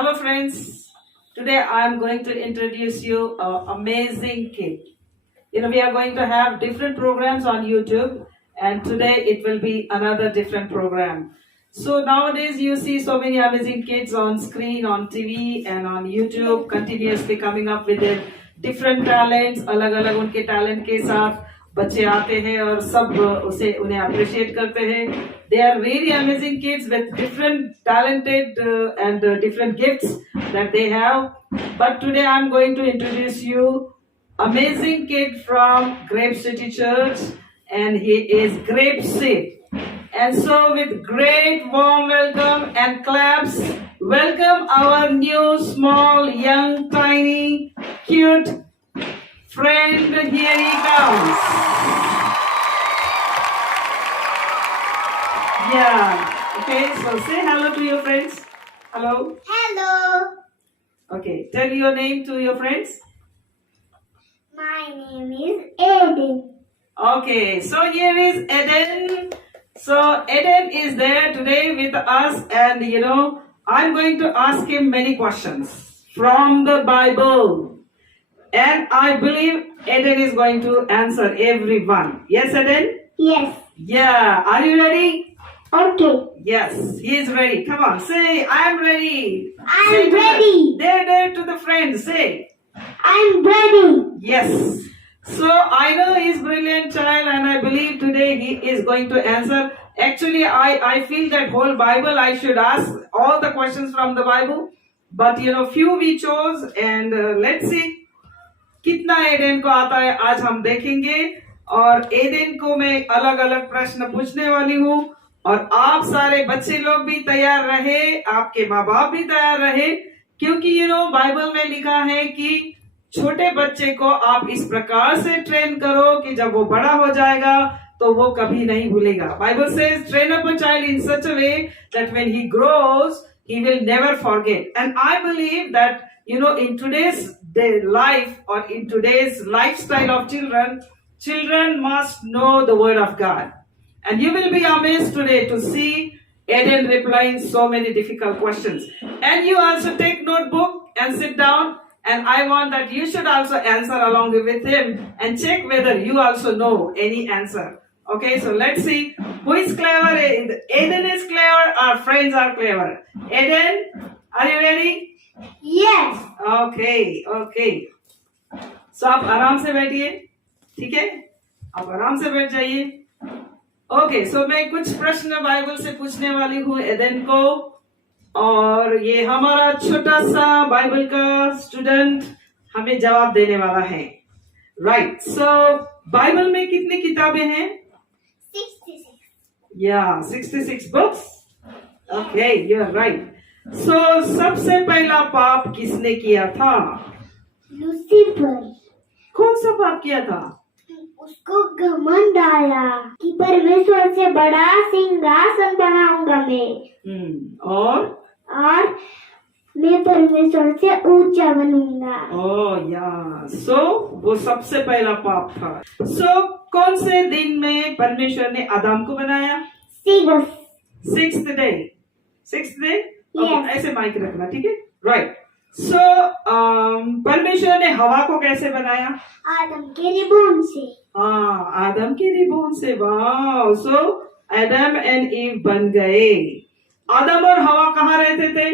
Hello friends, today I am going to introduce you an amazing kid. We are going to have different programs on YouTube and today it will be another different program. So nowadays you see so many amazing kids on screen, on TV and on YouTube continuously coming up with their different talents, अलग-अलग उनके talent के साथ बच्चे आते हैं और सब उसे उन्हें appreciate करते हैं. They are really amazing kids with different talented and different gifts that they have. But today I'm going to introduce you amazing kid from Grape City Church, and he is Grape Sid. And so with great warm welcome and claps, welcome our new small, young, tiny, cute friend. Here he comes. Yeah. Okay, so say hello to your friends. Hello. Hello. Okay, tell your name to your friends. My name is Aiden. Okay, so here is Eden. So Eden is there today with us, and I'm going to ask him many questions from the Bible. And I believe Eden is going to answer every one. Yes, Eden? Yes. Yeah. Are you ready? Okay. Yes, he is ready. Come on, say, I am ready. I'm ready. There to the friends, say. I'm ready. Yes. So I know he is brilliant child and I believe today he is going to answer. Actually, I feel that whole Bible I should ask all the questions from the Bible. But few we chose and let's see. कितना Aiden को आता है आज हम देखेंगे और Aiden को मैं अलग अलग प्रश्न पूछने वाली हूँ और आप सारे बच्चे लोग भी तैयार रहे, आपके माँ बाप भी तैयार रहे, क्योंकि बाइबल में लिखा है कि छोटे बच्चे को आप इस प्रकार से ट्रेन करो कि जब वो बड़ा हो जाएगा तो वो कभी नहीं भूलेगा. Bible says train up a child in such a way that when he grows he will never forget. And I believe that in today's life or in today's lifestyle of children must know the word of God. And you will be amazed today to see Eden replying so many difficult questions. And you also take notebook and sit down, and I want that you should also answer along with him and check whether you also know any answer. Okay, so let's see who is clever. Eden is clever, our friends are clever. Eden, are you ready? Yes. Okay. So आप आराम से बैठिए, ठीक है? आप आराम से बैठ जाइए. ओके, सो मैं कुछ प्रश्न बाइबल से पूछने वाली हूँ एडेन को और ये हमारा छोटा सा बाइबल का स्टूडेंट हमें जवाब देने वाला है. राइट, सो बाइबल में कितनी किताबें हैं? 66. Yeah, 66 books. Okay, you're right. So सबसे पहला पाप किसने किया था? लूसीफर. कौन सा पाप किया था? उसको घमंड आया कि परमेश्वर से बड़ा सिंहासन बनाऊंगा मैं. और मैं परमेश्वर से ऊंचा बनूंगा. ओह या, सो वो सबसे पहला पाप था. सो कौन से दिन में परमेश्वर ने आदम को बनाया? Sixth day. Yes. ऐसे माइक रखना, ठीक है? राइट. सो परमेश्वर ने हवा को कैसे बनाया? आदम के रिबोन से. हाँ, आदम के रिबोन से. वाह, सो आदम एंड ईव बन गए. आदम और हवा कहाँ रहते थे?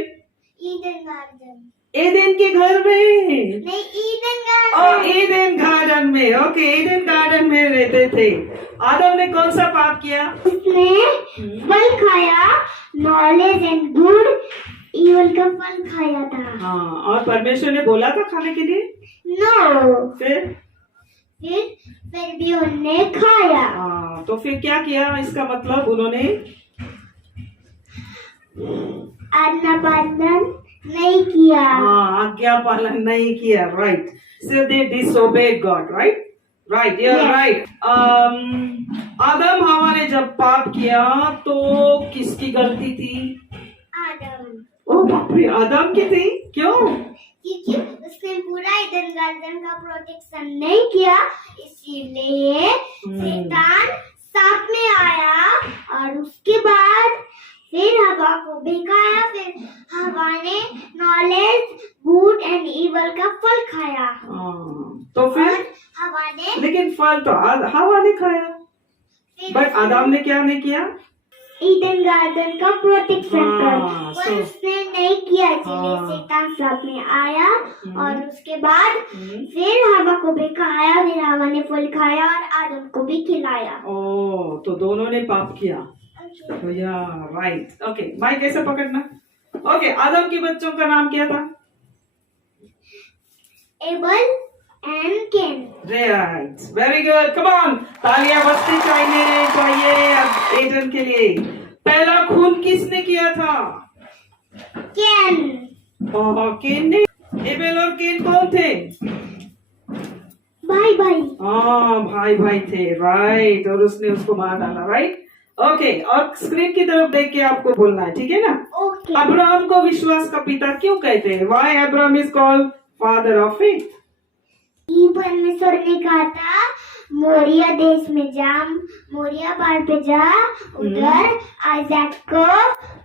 Eden garden. एदेन के घर में नहीं, ईडन गार्डन. और ईडन गार्डन में. ओके, ईडन गार्डन में रहते थे. आदम ने कौन सा पाप किया? उसने फल खाया, नॉलेज एंड गुड इवल का फल खाया था. हाँ, और परमेश्वर ने बोला था खाने के लिए? नो. फिर भी उन्होंने खाया. हाँ, तो फिर क्या किया? इसका मतलब उन्होंने आज्ञा पालन नहीं किया. हाँ, आज्ञा पालन नहीं किया. Right, so they disobeyed God. Right, you're Yes. right. आदम हवा ने जब पाप किया तो किसकी गलती थी? आदम. ओ बाप रे, आदम की थी. क्यों? क्योंकि उसने पूरा ईडन गार्डन का प्रोटेक्शन नहीं किया, इसीलिए शैतान साथ में आया और उसके बाद फिर हवा को बेखाया, फिर हवा ने नॉलेज गुड एंड इवल का फल खाया। तो फिर और हवा ने लेकिन फल तो हवा ने खाया, बट आदम ने क्या नहीं किया? ईडन गार्डन का प्रोटेक्शन कर, so- पर उसने नहीं किया, इसलिए शैतान साथ में आया। और उसके बाद फिर हवा को बेखाया, फिर हवा ने फल खाया और आदम को भी खिलाया। ओ, तो दोनों ने पाप किया। तो या राइट, ओके, माइक कैसे पकड़ना? ओके, आदम के बच्चों का नाम क्या था? Abel and Cain. Right, very good, come on, तालियां बजती चाहिए अब एडन के लिए। पहला खून किसने किया था? केन। केन ने। एबेल और केन कौन थे? भाई भाई। हाँ, भाई भाई थे, राइट, और उसने उसको मार डाला, राइट। ओके, और स्क्रीन की तरफ देख के आपको बोलना है, ठीक है ना? ओके। अब्राहम को विश्वास का पिता क्यों कहते हैं? Why Abraham is called father of faith? परमेश्वर ने कहा था मोरिया देश में जा, मोरिया पहाड़ पे जा, उधर आइजैक को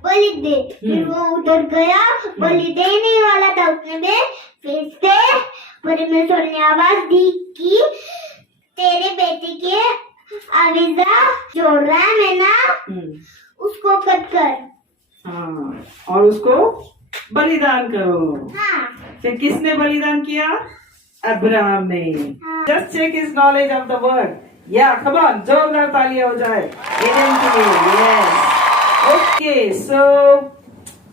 बलि दे। फिर वो उधर गया, बलि देने वाला था, उसने भी फिर से परमेश्वर ने आवाज दी कि तेरे बेटे के आविजा जो रैम है ना, उसको कट कर। हाँ, और उसको बलिदान करो। हाँ। फिर किसने बलिदान किया? अब्राहम ने। Just check his knowledge of the word. या कम ऑन, जोरदार तालियां हो जाए एडन के लिए। यस, ओके, सो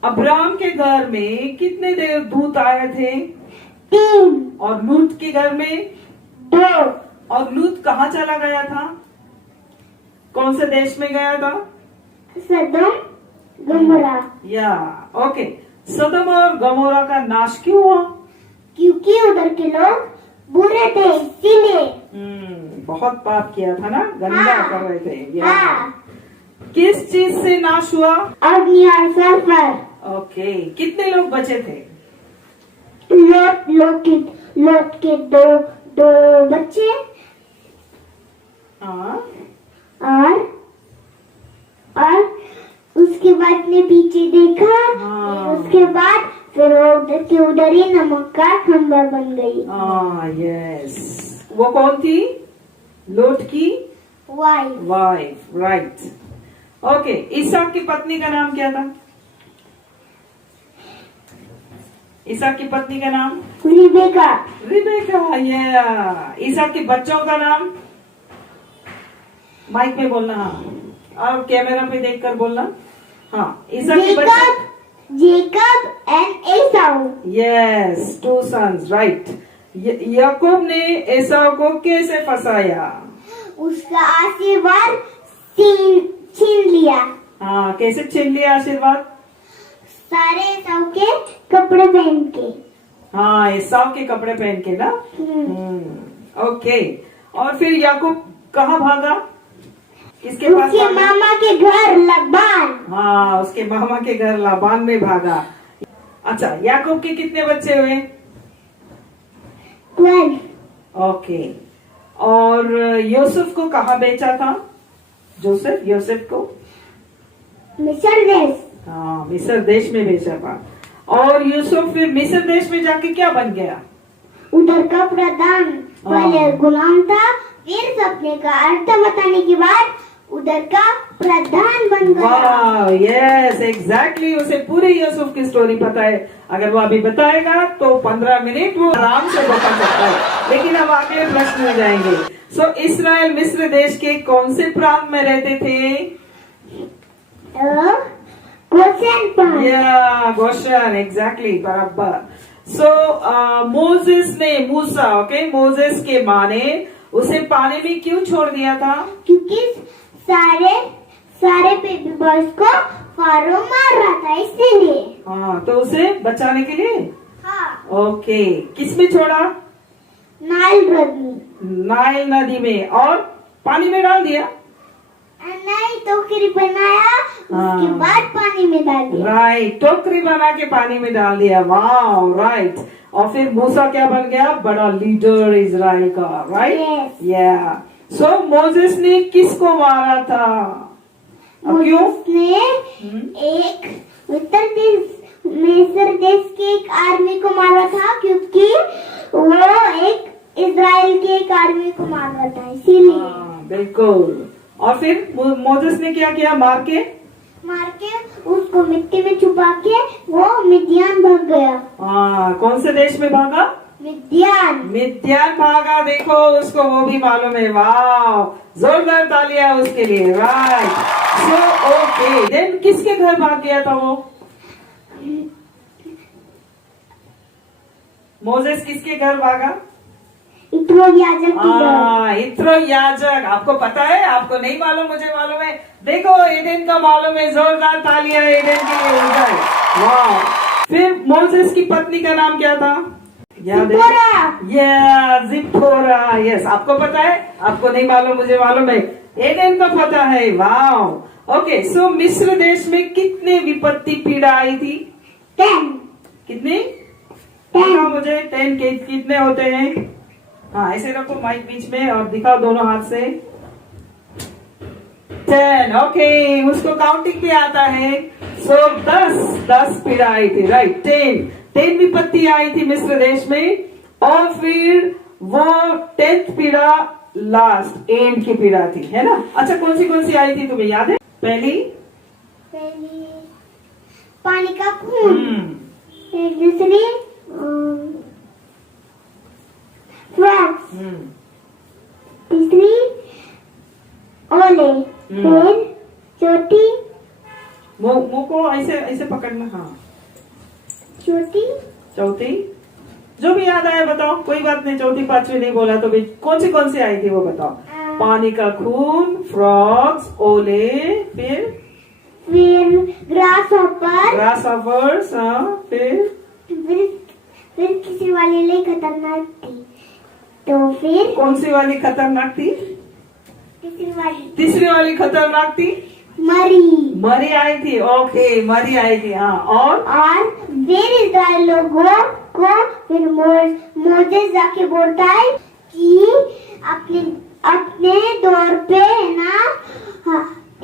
अब्राहम के घर में कितने देवदूत आए थे? 3। और लूत के घर में 2। और लूत कहाँ चला गया था? कौन से देश में गया था? सदम गमोरा। या ओके, सदम और गमोरा का नाश क्यों हुआ? क्योंकि उधर के लोग बुरे थे, इसीलिए। बहुत पाप किया था ना, गंदा हाँ। कर रहे थे। हाँ। किस चीज से नाश हुआ? अग्नि और सल्फर। ओके, कितने लोग बचे थे? लोट के दो बच्चे। हाँ, और उसके बाद ने पीछे देखा। हाँ। उसके बाद फिर वो उधर के उधर ही नमक का खंबा बन गई। यस, वो कौन थी? लोट की वाइफ, राइट। ओके, ईसाक की पत्नी का नाम क्या था? ईसाक की पत्नी का नाम? रिबेका। या ईसाक के बच्चों का नाम? माइक में बोलना, हाँ, और कैमरा पे देखकर बोलना। हाँ, ईसाक के बच्चे। Jacob and Esau. Yes, 2 sons, right. याकूब ने एसाव को कैसे फंसाया? उसका आशीर्वाद छीन लिया। हाँ, कैसे छीन लिया आशीर्वाद? सारे एसाउ के कपड़े पहन के। हाँ, एसाव के कपड़े पहन के ना। ओके, और फिर याकूब कहाँ भागा? किसके पास उसके भागा? मामा के घर लबान। हाँ, उसके मामा के घर लाबान में भागा। अच्छा, याकूब के कितने बच्चे हुए? 12। ओके, और यूसुफ को कहाँ बेचा था? यूसुफ को मिस्र देश। हाँ, मिस्र देश में बेचा था। और यूसुफ फिर मिस्र देश में जाके क्या बन गया? उधर का प्रधान। पहले गुलाम था, फिर सपने का अर्थ बताने के बाद उधर का प्रधान बन गया। यस, एग्जैक्टली, उसे पूरी यूसुफ की स्टोरी पता है। अगर वो अभी बताएगा तो 15 मिनट वो आराम से बता सकता है। लेकिन अब अगले प्रश्न में जाएंगे। सो इस्राएल मिस्र देश के कौन से प्रांत में रहते थे? गोशन, एग्जैक्टली, बराबर। सो मोजेस ने मोजेस के माँ ने उसे पानी में क्यों छोड़ दिया था? क्योंकि सारे बेबी बॉयज को फारो मार रहा था, इसीलिए। हाँ, तो उसे बचाने के लिए। हाँ। ओके, किसमें छोड़ा? नाइल नदी में, और पानी में डाल दिया? नहीं, टोकरी बनाया, उसके बाद पानी में डाल दिया। राइट, टोकरी बना के पानी में डाल दिया। वाह, राइट। और फिर मूसा क्या बन गया? बड़ा लीडर इजराइल का, राइट। या सो मोजेस ने किसको मारा था? अब क्यों? उसने एक मिस्र देश के एक आर्मी को मारा था, क्योंकि वो एक इजराइल के एक आर्मी को मार रहा था, इसीलिए। हाँ, बिल्कुल। और फिर मोजेस ने क्या किया? मार के उसको मिट्टी में छुपा के वो मिद्यान भाग गया। हाँ, कौन से देश में भागा? मिद्यान भागा। देखो, उसको वो भी मालूम है। वाह, जोरदार तालियां उसके लिए। Right, so okay. देन किसके घर भाग गया था वो? मोजेस किसके घर भागा? इत्रो याजक की घर। हाँ, इत्रो याजक। आपको पता है? आपको नहीं मालूम, मुझे मालूम है। देखो, एडेन का मालूम है। जोरदार तालियां एडेन के लिए हो जाए। वाह। फिर मोजेस की पत्नी का नाम क्या था? याद है? जिप्पोरा। यस, आपको पता है? आपको नहीं मालूम, मुझे मालूम है। एडेन का पता है। वाह। ओके, सो मिस्र देश में कितने विपत्ति पीड़ा आई थी? 10। कितनी? बताओ मुझे। 10 के कितने होते हैं? हाँ, ऐसे रखो माइक बीच में और दिखाओ दोनों हाथ से। 10। ओके, उसको काउंटिंग भी आता है। सो 10 पीड़ा आई थी। राइट, 10 विपत्ति आई थी मिस्र देश में। और फिर वो 10th पीड़ा लास्ट एंड की पीड़ा थी, है ना? अच्छा, कौन सी आई थी तुम्हें याद है? पहली पानी का खून। एक दूसरी फ्रॉक्स। तीसरी ओले। फिर चौथी मुंह को ऐसे पकड़ना। हाँ, चौथी जो भी याद आया बताओ, कोई बात नहीं। चौथी पांचवी नहीं बोला तो भी कौन सी आई थी वो बताओ। पानी का खून, फ्रॉग्स, ओले, फिर ग्रास हॉपर्स। हाँ, फिर किसी वाली ले खतरनाक थी, तो फिर कौन सी वाली खतरनाक थी? तीसरी वाली खतरनाक थी। मरी आई थी। ओके, मरी आई थी। हाँ, और फिर इस्राएल लोगों को फिर मोजेस जाके बोलता है कि अपने दौर पे ना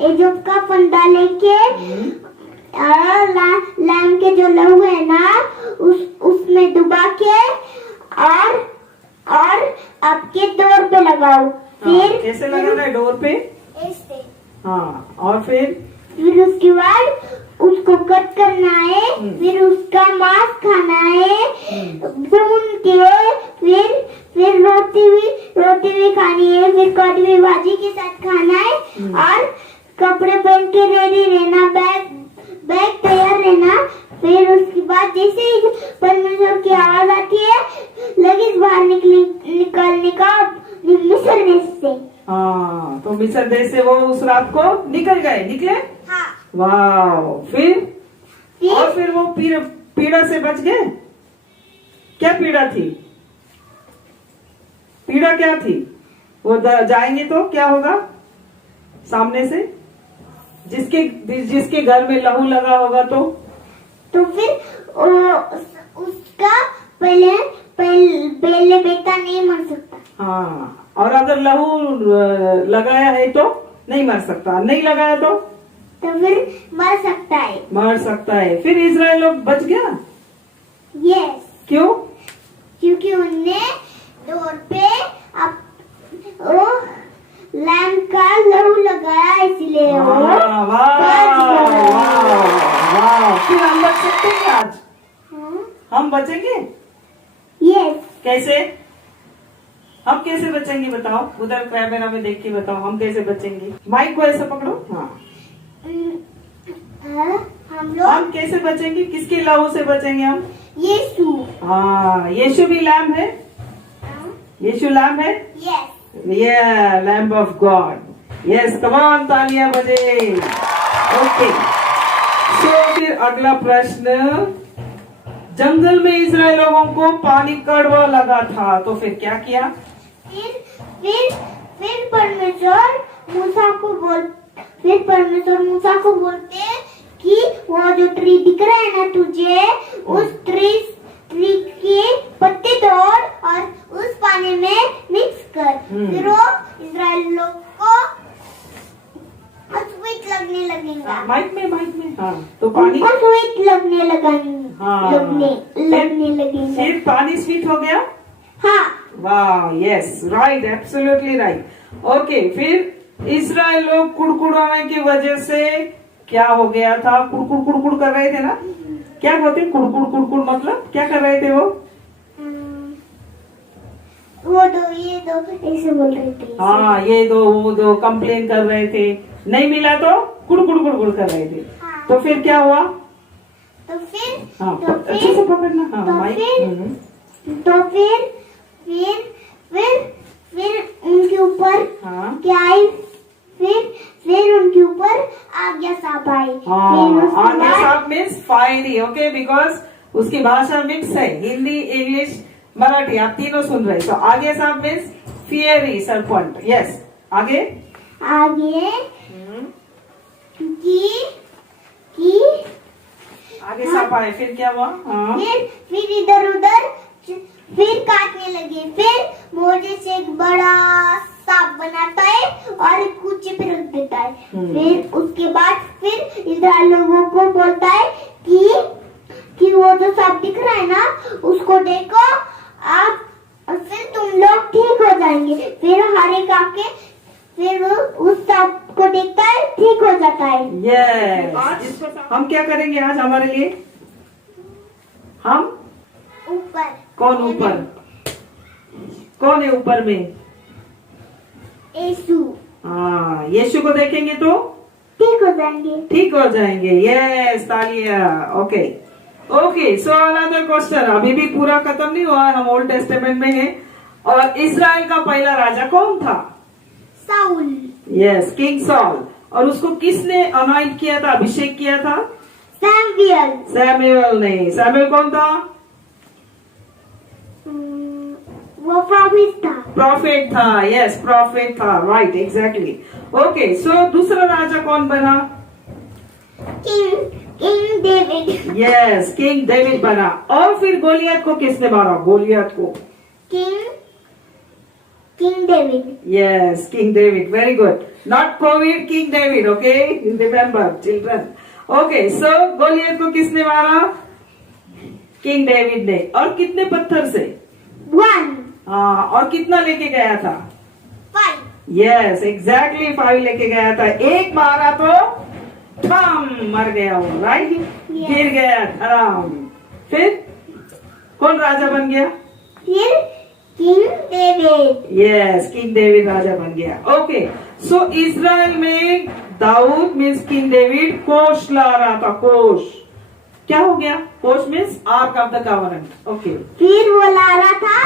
इजोप का फंदा लेके लैम के जो लहू है ना उसमें डुबा के और आपके डोर पे लगाओ। फिर कैसे लगाना है डोर पे? ऐसे। हाँ, और फिर उसके बाद उसको कट करना है। फिर उसका मांस खाना है भून के। फिर रोटी भी खानी है। फिर कटी हुई भाजी के साथ खाना है। और कपड़े पहन के रेडी रहना, बैग तैयार रहना। फिर उसके बाद जैसे ही परमेश्वर की आवाज आती है, लगेज बाहर निकलने का मिस्र देश से। हाँ, तो मिस्र देश से वो उस रात को निकले। हाँ। वाह। फिर और फिर वो पीड़ा से बच गए। क्या पीड़ा थी? पीड़ा क्या थी? वो जाएंगे तो क्या होगा? सामने से जिसके घर में लहू लगा होगा तो फिर उसका पहले बेटा नहीं मर सकता। हाँ, और अगर लहू लगाया है तो नहीं मर सकता। नहीं लगाया तो फिर मर सकता है। फिर इजराइल लोग बच गया। यस। क्यों? क्योंकि उनने डोर पे वो लैम का लहू लगाया, इसलिए वो फिर हम बच सकते हैं आज। हम बचेंगे? यस। कैसे? हम कैसे बचेंगे बताओ? उधर कैमरा में देख के बताओ, हम कैसे बचेंगे? माइक को ऐसा पकड़ो। हाँ, हम कैसे बचेंगे? किसके लहू से बचेंगे हम? यीशु। हाँ, यीशु भी लैम है। यीशु लैम है। Yes. Lamb of God. Yes, तमाम तालियां बजे। ओके, सो फिर अगला प्रश्न। जंगल में इजराइल लोगों को पानी कड़वा लगा था, तो फिर क्या किया? फिर परमेश्वर मूसा को बोलते कि वो जो ट्री दिख रहा है ना तुझे, उस ट्री के पत्ते तोड़ और उस पानी में मिक्स कर। फिर वो इजराइल लोग को और स्वीट लगने लगेगा। माइक में हाँ, तो पानी उनको स्वीट लगने लगा। हाँ। लगने लगेगा। फिर पानी स्वीट हो गया। हाँ। वाह, yes, right, absolutely right. Okay, फिर इजराइल लोग कुड़कुड़ाने की वजह से क्या हो गया था? कुड़कुड़ कुड़कुड़ कर रहे थे ना? क्या बोलते हैं कुड़कुड़ कुड़कुड़, मतलब क्या कर रहे थे वो? वो दो ये दो ऐसे बोल रहे थे। हाँ, ये दो वो दो कंप्लेन कर रहे थे, नहीं मिला तो कुड़कुड़ कुड़कुड़ कर रहे थे। हाँ। तो फिर क्या हुआ? तो फिर हाँ, तो अच्छे से पकड़ना। हाँ, तो माइक। तो फिर उनके ऊपर हाँ, क्या आई? फिर उनके ऊपर आज्ञा सांप आई। फिर उसके आज्ञा बाद सांप मीन्स फायरी। ओके, बिकॉज उसकी भाषा मिक्स है, हिंदी, इंग्लिश, मराठी, आप तीनों सुन रहे। तो आगे सांप मीन्स फियरी सरपंट। यस, आगे आगे की आगे सांप आए, फिर क्या हुआ? हाँ, फिर इधर उधर फिर काटने लगे। फिर मोजे से एक बड़ा सांप बनाता है और कूचे पे रख देता है। फिर उसके बाद फिर इधर लोगों को बोलता है कि वो जो सांप दिख रहा है ना, उसको देखो आप, और फिर तुम लोग ठीक हो जाएंगे। फिर हर एक आके फिर उस सांप को देखता है, ठीक हो जाता है। यस। आज हम क्या करेंगे आज हमारे लिए? हम ऊपर कौन ऊपर? कौन है ऊपर में? यीशु हाँ, यीशु को देखेंगे तो ठीक हो जाएंगे। ठीक हो जाएंगे। यस, तालियां। Okay okay, so another question. अभी भी पूरा खत्म नहीं हुआ, हम ओल्ड टेस्टामेंट में हैं। और इजराइल का पहला राजा कौन था? साउल। Yes, king sol. और उसको किसने अनॉइंट किया था, अभिषेक किया था? सैमुएल। सैमुएल नहीं। सैमुएल कौन था? वो प्रॉफिट था। प्रॉफिट था। यस, प्रॉफिट था, राइट, एग्जैक्टली। ओके, सो दूसरा राजा कौन बना? King David. Yes, king David बना। और फिर गोलियत को किसने मारा? गोलियत को king David. Yes, king David, very good. Not Covid, king David. Okay, remember children. Okay, so गोलियत को किसने मारा? किंग डेविड ने। और कितने पत्थर से? 1 हाँ, और कितना लेके गया था? 5। यस, एग्जैक्टली 5 लेके गया था। एक मारा तो ठम मर गया वो, राइट? Yes. गिर गया धड़ाम। फिर कौन राजा बन गया? फिर king David. Yes, king David राजा बन गया। ओके, सो इजराइल में दाऊद मीन्स किंग डेविड कोष ला रहा था। कोष क्या हो गया? कोष means arc of the covenant. Okay, फिर वो ला रहा था।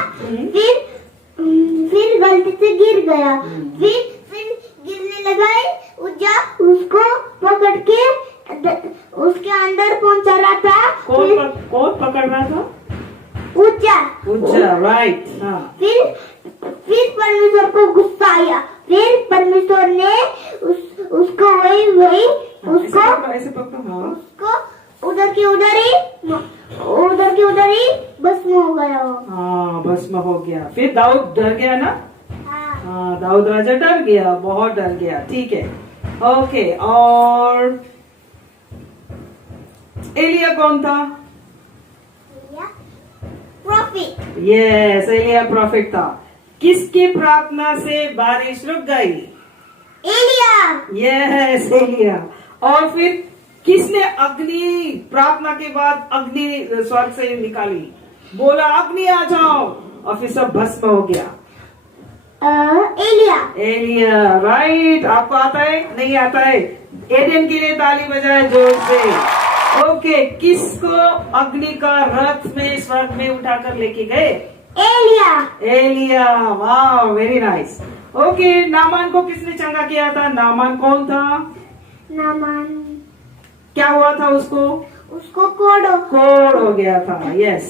फिर गलती से गिर गया। फिर गिरने लगा। उसको पकड़ के उसके अंदर पहुंचा रहा था। कौन पकड़ रहा था? ऊंचा, राइट। हाँ, फिर परमेश्वर को गुस्सा आया। फिर परमेश्वर ने उसको वही ऐसे पकड़ो। हाँ, उसको उधर की उधर ही भस्म हो गया वो। हाँ, भस्म हो गया। फिर दाऊद डर गया ना? हाँ। हाँ, दाऊद राजा डर गया, बहुत डर गया। ठीक है, ओके। और एलिया कौन था? प्रॉफिट। यस, एलिया प्रॉफिट था। किसकी प्रार्थना से बारिश रुक गई? एलिया। यस, एलिया। और फिर किसने अग्नि, प्रार्थना के बाद अग्नि स्वर्ग से निकाली? बोला अग्नि आ जाओ, और फिर सब भस्म हो गया। एलिया, राइट। आपको आता है? नहीं आता है? एडेन के लिए ताली बजाए जोर से। ओके, किसको अग्नि का रथ में स्वर्ग में उठाकर लेके गए? एलिया। वाह, वेरी नाइस। ओके, नामान को किसने चंगा किया था? नामान कौन था? नामान क्या हुआ था उसको? उसको कोड़ हो गया था। यस।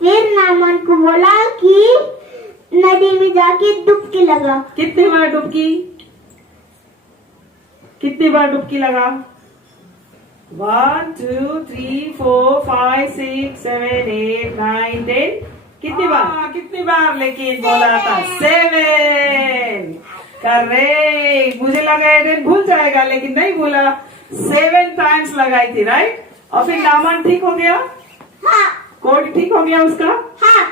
फिर नामान को बोला कि नदी में जाके डुबकी लगा। कितनी बार डुबकी लगा? 1 2 3 4 5 6 7 8 9 10। कितनी बार लेकिन बोला था 7। करेक्ट, मुझे लगा एडन भूल जाएगा लेकिन नहीं भूला, 7 टाइम्स लगाई थी, राइट। और फिर नामान ठीक हो गया, हाँ कोड ठीक हो गया उसका।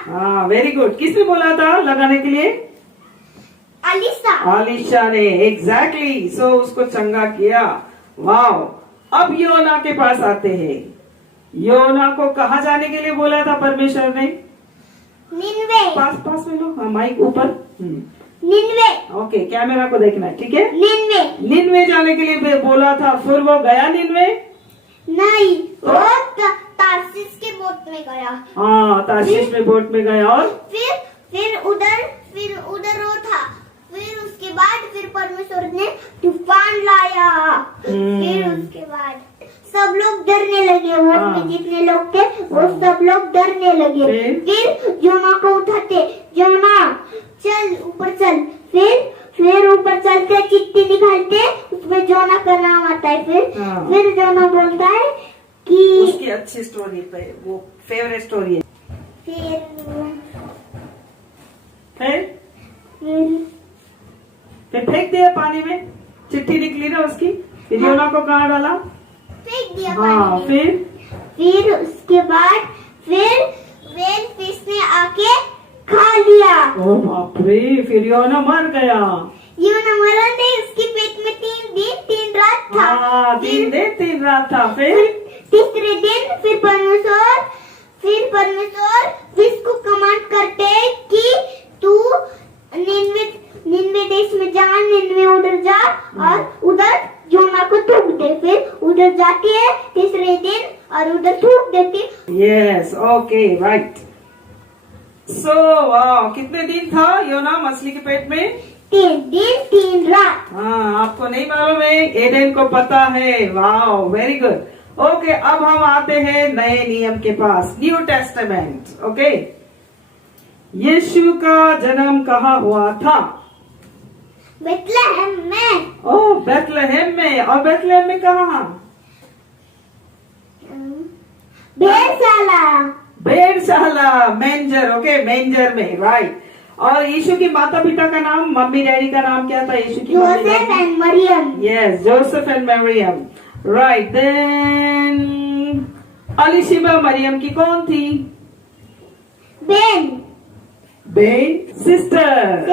हाँ वेरी गुड। किसने बोला था लगाने के लिए? अलीसा। आलिशा ने, एग्जैक्टली। सो उसको चंगा किया। वाओ। अब योना के पास आते हैं। योना को कहाँ जाने के लिए बोला था परमेश्वर ने? निन्वे। पास में लो, हाँ माइक ऊपर। निन्वे। ओके, कैमरा को देखना है, ठीक है। निन्वे जाने के लिए बोला था, फिर वो गया निन्वे? नहीं, वो तार्सिस के बोट में गया। हाँ, तार्सिस में बोट में गया। और फिर उधर वो था। फिर उसके बाद फिर परमेश्वर ने तूफान लाया। फिर उसके बाद सब लोग डरने लगे। वो में जितने लोग थे वो सब लोग डरने लगे। फिर जोना को उठाते, जोना चल ऊपर चल। फिर ऊपर चलते, चिट्ठी निकालते, उसमें जोना का नाम आता है। फिर जोना बोलता है कि उसकी अच्छी स्टोरी पे, वो फेवरेट स्टोरी है। फिर फेंक दिया पानी में, चिट्ठी निकली ना उसकी। फिर योना को कहाँ डाला? फेंक दिया हाँ, पानी में। फिर उसके बाद फिर व्हेल फिश ने आके खा लिया। ओ बाप रे, फिर योना मर गया। योना मरा नहीं, उसके पेट में 3 दिन 3 रात था। हाँ, 3 दिन 3 रात था। फिर तीसरे दिन फिर परमेश्वर फिश को कमांड करते कि तू निन्वे देश में जा, निन्वे उधर जा और उधर जोना को थूक दे। फिर उधर जाती है तीसरे दिन और उधर थूक देती। Yes, okay, right. सो वाह, कितने दिन था योना मछली के पेट में? 3 दिन 3 रात। हाँ, आपको नहीं मालूम है, एडन को पता है। वाह, वेरी गुड। ओके, अब हम आते हैं नए नियम के पास, न्यू टेस्टामेंट। ओके, यीशु का जन्म कहाँ हुआ था? बेथलेहम में। ओह, बेथलेहम में। और बेथलेहम में कहाँ? भेड़शाला, मेंजर। ओके, मेंजर में, राइट। और यीशु की माता पिता का नाम, मम्मी डैडी का नाम क्या था यीशु की? जोसेफ एंड मरियम। यस, जोसेफ एंड मरियम, राइट। देन अलीशिबा मरियम की कौन थी? बेन, सिस्टर।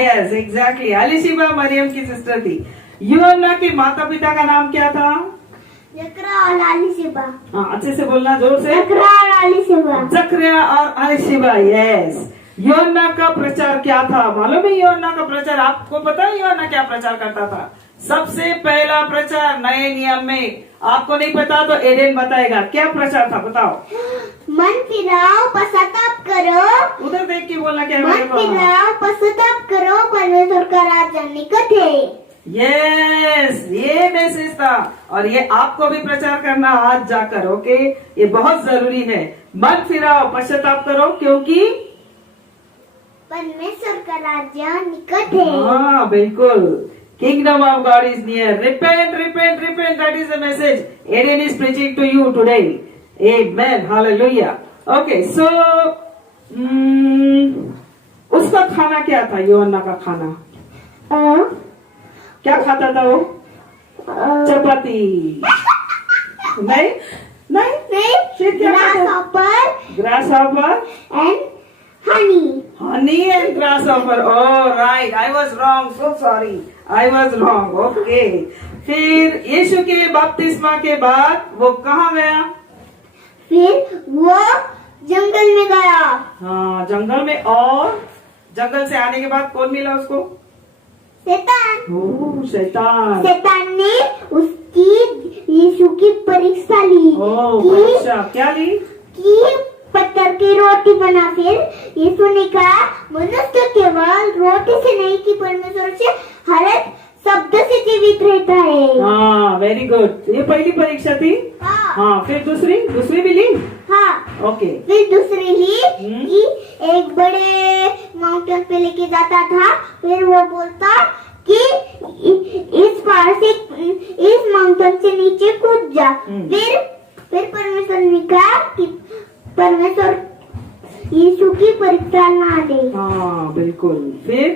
यस, एग्जैक्टली, अलीशिबा मरियम की सिस्टर थी। यूहन्ना के माता पिता का नाम क्या था? जकरिया और अलीशिबा। हाँ, अच्छे से बोलना, जोर से। जकरिया और अलीशिबा। जकरिया और अलीशिबा, यस। यूहन्ना का प्रचार क्या था? मालूम है यूहन्ना का प्रचार? आपको पता है यूहन्ना क्या प्रचार करता था? सबसे पहला प्रचार नए नियम में। आपको नहीं पता तो एडन बताएगा, क्या प्रचार था, बताओ। मन फिराओ, पश्चाताप करो। उधर देख के बोलना क्या है? मन फिराओ, पश्चाताप करो, परमेश्वर का राज्य निकट है। यस, ये मैसेज था और ये आपको भी प्रचार करना आज जाकर। ओके, ये बहुत जरूरी है। मन फिराओ, पश्चाताप करो, क्योंकि परमेश्वर का राज्य निकट है। हाँ, बिल्कुल। Kingdom of God is near. Repent, repent, repent. That is the message Eden is preaching to you today. Amen. Hallelujah. Okay, so उसका खाना क्या था? यूहन्ना का खाना क्या खाता था वो? चपाती? नहीं, फिर क्या? Grasshopper and honey and grasshopper. Oh, right. I was wrong. So sorry. I was wrong. Okay. फिर यीशु के बपतिस्मा के बाद वो कहाँ गया? फिर वो जंगल में गया। हाँ, जंगल में। और जंगल से आने के बाद कौन मिला उसको? शैतान। ओह, शैतान। शैतान ने उसकी यीशु की परीक्षा ली। परीक्षा क्या ली? कि पत्थर की रोटी बना। फिर यीशु ने कहा, मनुष्य केवल रोटी से नहीं कि परमेश्वर से हर एक शब्द से जीवित रहता है। हाँ, वेरी गुड। ये पहली परीक्षा थी। हाँ, फिर दूसरी भी ली। हाँ, ओके। फिर दूसरी ली कि एक बड़े माउंटेन पे लेके जाता था। फिर वो बोलता कि इस पार से इस माउंटेन से नीचे कूद जा। फिर परमेश्वर ने कहा कि परमेश्वर यीशु की परीक्षा ना दे। हाँ बिल्कुल। फिर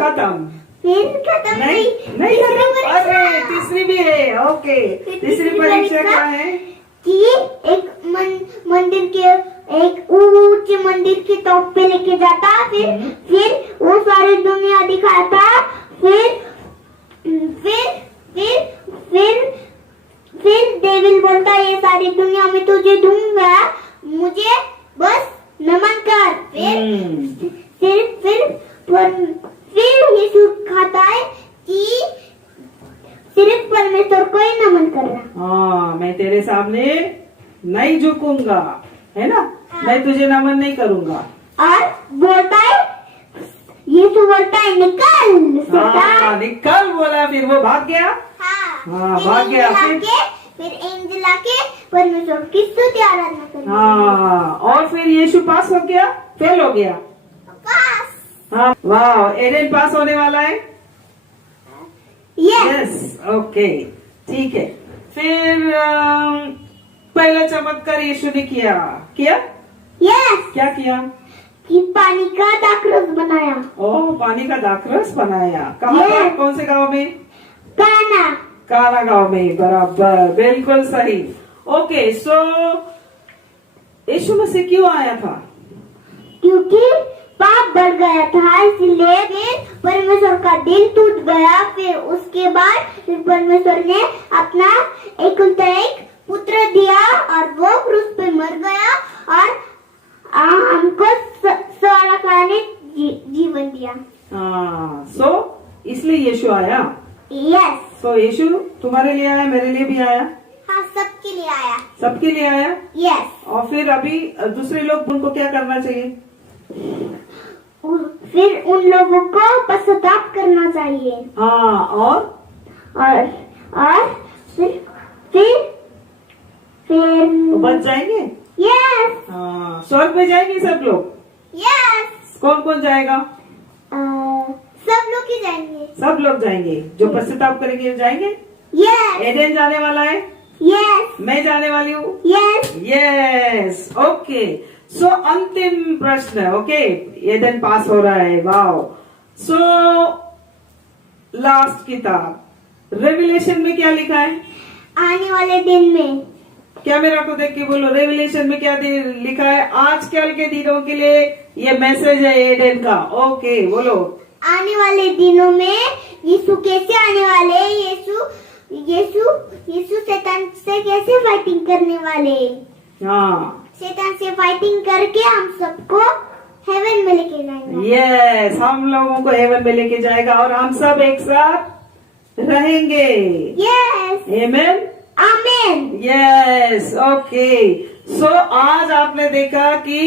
खत्म। फिर खत्म नहीं नहीं खत्म। अरे तीसरी भी है। ओके, तीसरी परीक्षा क्या है? कि एक मंदिर के एक ऊंचे मंदिर के टॉप पे लेके जाता, फिर वो सारी दुनिया दिखाता, फिर डेविल बोलता ये सारी दुनिया में तुझे दूंगा, मुझे बस नमन कर। फिर यीशु खाता है कि सिर्फ परमेश्वर को ही नमन करना। हाँ, मैं तेरे सामने नहीं झुकूंगा, है ना? मैं तुझे नमन नहीं करूंगा। और बोलता है, यीशु बोलता है निकल। हाँ, निकल बोला, फिर वो भाग गया। हाँ, भाग गया। फिर एंजल आके परमेश्वर की स्तुति आराधना करती। हाँ, और फिर यीशु पास हो गया, फेल हो गया? पास। हाँ, वाह, एडेन पास होने वाला है। यस। ओके, ठीक है। फिर पहला चमत्कार यीशु ने किया। यस। क्या किया? कि पानी का दाखरस बनाया। ओह, पानी का दाखरस बनाया। कहाँ पर? कौन से गांव में? काना गांव में। बराबर, बिल्कुल सही। ओके, सो यीशु मसीह क्यों आया था? क्योंकि पाप बढ़ गया था, इसलिए फिर परमेश्वर का दिल टूट गया। फिर उसके बाद फिर परमेश्वर ने अपना एक पुत्र दिया और वो क्रूस पे मर गया और हमको सवाल कराने जीवन दिया। हाँ, सो इसलिए यीशु आया। यस। सो यीशु तुम्हारे लिए आया, मेरे लिए भी आया। हाँ, सबके लिए आया। सबके लिए आया। यस। और फिर अभी दूसरे लोग, उनको क्या करना चाहिए? फिर उन लोगों को पश्चाताप करना चाहिए। हाँ, और फिर बच जाएंगे। यस। हाँ, स्वर्ग में जाएंगे सब लोग। यस। कौन कौन जाएगा? सब लोग ही जाएंगे। सब लोग जाएंगे जो पश्चाताप करेंगे, जाएंगे। यस। एडेन जाने वाला है। यस। मैं जाने वाली हूँ। यस। यस। ओके, सो अंतिम प्रश्न। ओके, एडेन पास हो रहा है। वाओ। सो लास्ट किताब रेवलेशन में क्या लिखा है? आने वाले दिन में। क्या मेरा को देख के बोलो, रेवलेशन में क्या लिखा है? आजकल के दिनों के लिए ये मैसेज है एडेन का। ओके, बोलो। आने वाले दिनों में यीशु कैसे आने वाले? यीशु शैतान से कैसे फाइटिंग करने वाले? हाँ, शैतान से फाइटिंग करके हम सबको हेवन में लेके जाएंगे। यस, हम लोगों को हेवन में लेके जाएगा और हम सब एक साथ रहेंगे। Yes. Amen. Amen. Yes. Okay, सो आज आपने देखा कि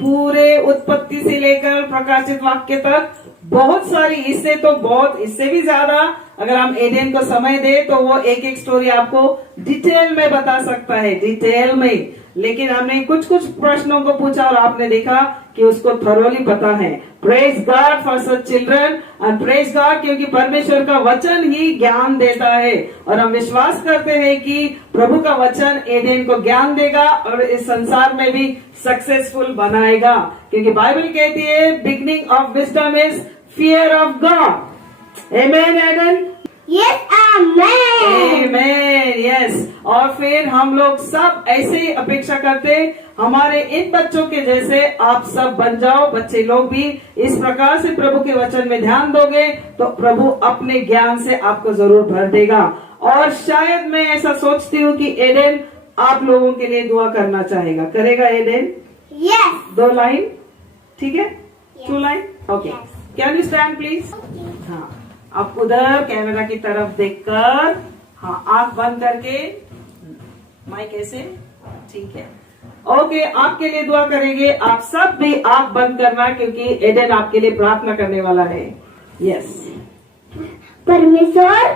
पूरे उत्पत्ति से लेकर प्रकाशित वाक्य तक बहुत सारी, इससे भी ज्यादा अगर हम एडेन को समय दे तो वो एक एक स्टोरी आपको डिटेल में बता सकता है, डिटेल में। लेकिन हमने कुछ प्रश्नों को पूछा और आपने देखा कि उसको थरोली पता है। Praise God for such children and praise God, क्योंकि परमेश्वर का वचन ही ज्ञान देता है और हम विश्वास करते हैं कि प्रभु का वचन एडेन को ज्ञान देगा और इस संसार में भी सक्सेसफुल बनाएगा, क्योंकि बाइबल कहती है beginning of wisdom is fear of God. Amen एडेन। Yes, amen. आमेन। यस। और फिर हम लोग सब ऐसे ही अपेक्षा करते हमारे इन बच्चों के जैसे आप सब बन जाओ। बच्चे लोग भी इस प्रकार से प्रभु के वचन में ध्यान दोगे तो प्रभु अपने ज्ञान से आपको जरूर भर देगा। और शायद मैं ऐसा सोचती हूँ कि एडेन आप लोगों के लिए दुआ करना चाहेगा। करेगा एडेन? यस। 2 लाइन, ठीक है? 2 line. Okay, Yes. Can you stand please? हाँ, आप उधर कैमरा की तरफ देखकर, हाँ, आंख बंद करके, माइक ऐसे, ठीक है। ओके, आपके लिए दुआ करेंगे। आप सब भी आंख बंद करना, क्योंकि एडेन आपके लिए प्रार्थना करने वाला है। यस। परमेश्वर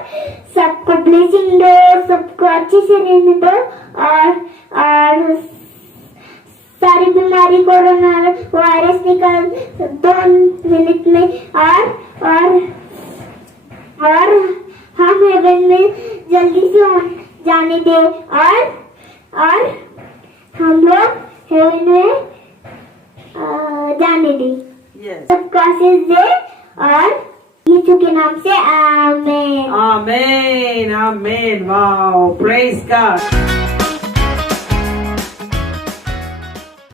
सबको ब्लेसिंग दो, सबको अच्छे से रहने दो और सारी बीमारी कोरोना वायरस निकाल 2 मिनट में और हम हेवन में जल्दी से जाने दे और हम लोग हेवन में जाने दे, Yes. सबको आशीष दे और यीशु के नाम से आमीन। Amen. Amen. Wow. Praise God.